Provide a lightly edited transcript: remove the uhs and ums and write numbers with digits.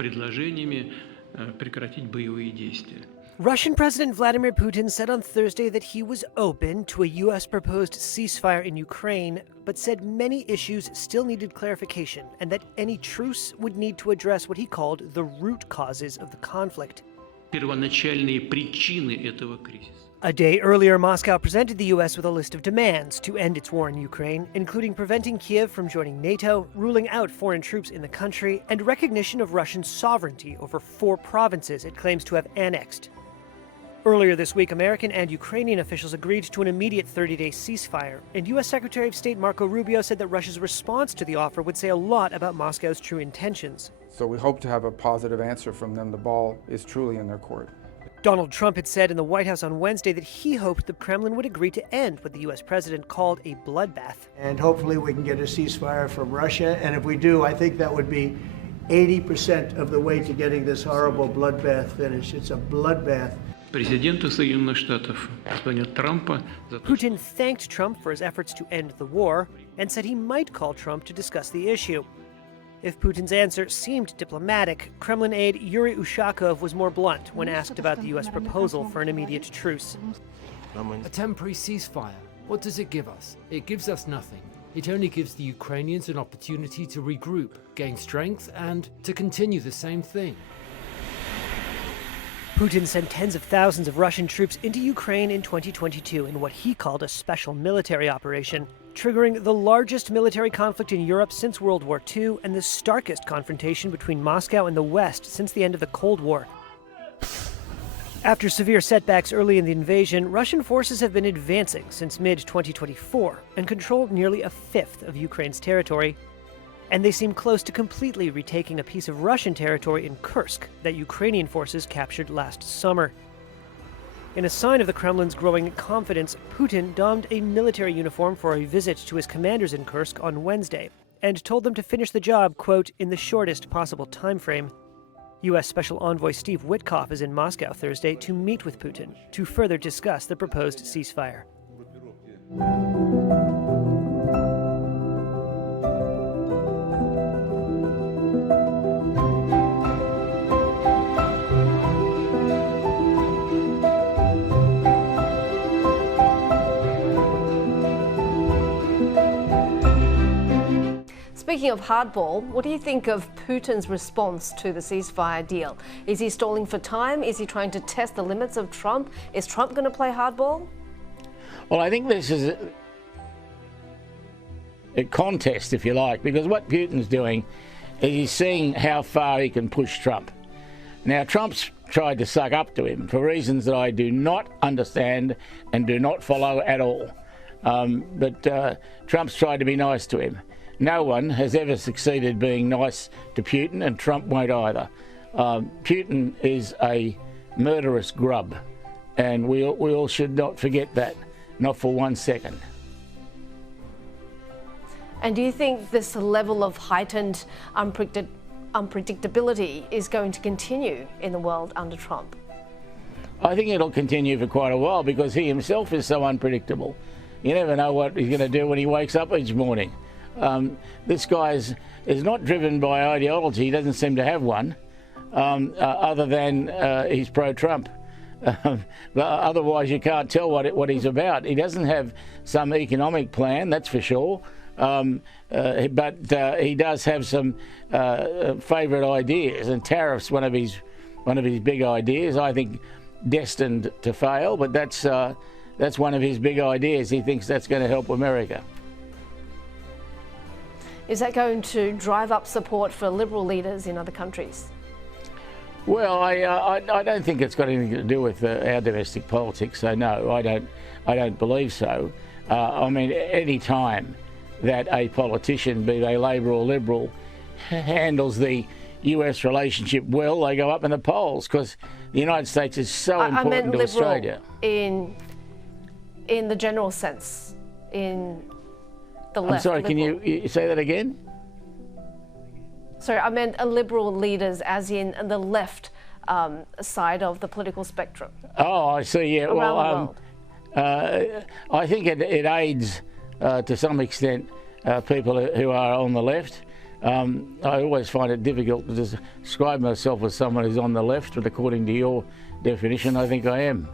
предложениями прекратить боевые действия. Russian President Vladimir Putin said on Thursday that he was open to a U.S. proposed ceasefire in Ukraine, but said many issues still needed clarification and that any truce would need to address what he called the root causes of the conflict. Первоначальные причины этого кризиса. A day earlier, Moscow presented the U.S. with a list of demands to end its war in Ukraine, including preventing Kiev from joining NATO, ruling out foreign troops in the country, and recognition of Russian sovereignty over 4 provinces it claims to have annexed. Earlier this week, American and Ukrainian officials agreed to an immediate 30-day ceasefire, and U.S. Secretary of State Marco Rubio said that Russia's response to the offer would say a lot about Moscow's true intentions. So we hope to have a positive answer from them. The ball is truly in their court. Donald Trump had said in the White House on Wednesday that he hoped the Kremlin would agree to end what the U.S. president called a bloodbath. And hopefully we can get a ceasefire from Russia, and if we do, I think that would be 80% of the way to getting this horrible bloodbath finished. It's a bloodbath. Президента Соединенных Штатов, господина Трампа, Putin thanked Trump for his efforts to end the war and said he might call Trump to discuss the issue. If Putin's answer seemed diplomatic, Kremlin aide Yuri Ushakov was more blunt when asked about the U.S. proposal for an immediate truce. A temporary ceasefire, what does it give us? It gives us nothing. It only gives the Ukrainians an opportunity to regroup, gain strength, and to continue the same thing. Putin sent tens of thousands of Russian troops into Ukraine in 2022 in what he called a special military operation, triggering the largest military conflict in Europe since World War II and the starkest confrontation between Moscow and the West since the end of the Cold War. After severe setbacks early in the invasion, Russian forces have been advancing since mid-2024 and control nearly a fifth of Ukraine's territory. And they seem close to completely retaking a piece of Russian territory in Kursk that Ukrainian forces captured last summer. In a sign of the Kremlin's growing confidence, Putin donned a military uniform for a visit to his commanders in Kursk on Wednesday and told them to finish the job, quote, in the shortest possible time frame. U.S. Special Envoy Steve Witkoff is in Moscow Thursday to meet with Putin to further discuss the proposed ceasefire. Speaking of hardball, what do you think of Putin's response to the ceasefire deal? Is he stalling for time? Is he trying to test the limits of Trump? Is Trump going to play hardball? Well, I think this is a contest, if you like, because what Putin's doing is he's seeing how far he can push Trump. Now, Trump's tried to suck up to him for reasons that I do not understand and do not follow at all. But Trump's tried to be nice to him. No one has ever succeeded being nice to Putin, and Trump won't either. Putin is a murderous grub, and we all should not forget that, not for 1 second. And do you think this level of heightened unpredictability is going to continue in the world under Trump? I think it'll continue for quite a while because he himself is so unpredictable. You never know what he's going to do when he wakes up each morning. This guy is not driven by ideology. He doesn't seem to have one, other than he's pro-Trump. But otherwise, you can't tell what he's about. He doesn't have some economic plan, that's for sure. But he does have some favourite ideas, and tariffs one of his big ideas. I think destined to fail, but that's one of his big ideas. He thinks that's going to help America. Is that going to drive up support for liberal leaders in other countries? Well, I don't think it's got anything to do with our domestic politics. So no, I don't believe so. I mean, any time that a politician, be they Labor or Liberal, handles the US relationship well, they go up in the polls because the United States is so important to Australia. In the general sense, in the left. I'm sorry, can you say that again? Sorry, I meant liberal leaders as in the left side of the political spectrum. Oh, I see, yeah. Well, I think it aids to some extent people who are on the left, I always find it difficult to describe myself as someone who's on the left, but according to your definition, I think I am.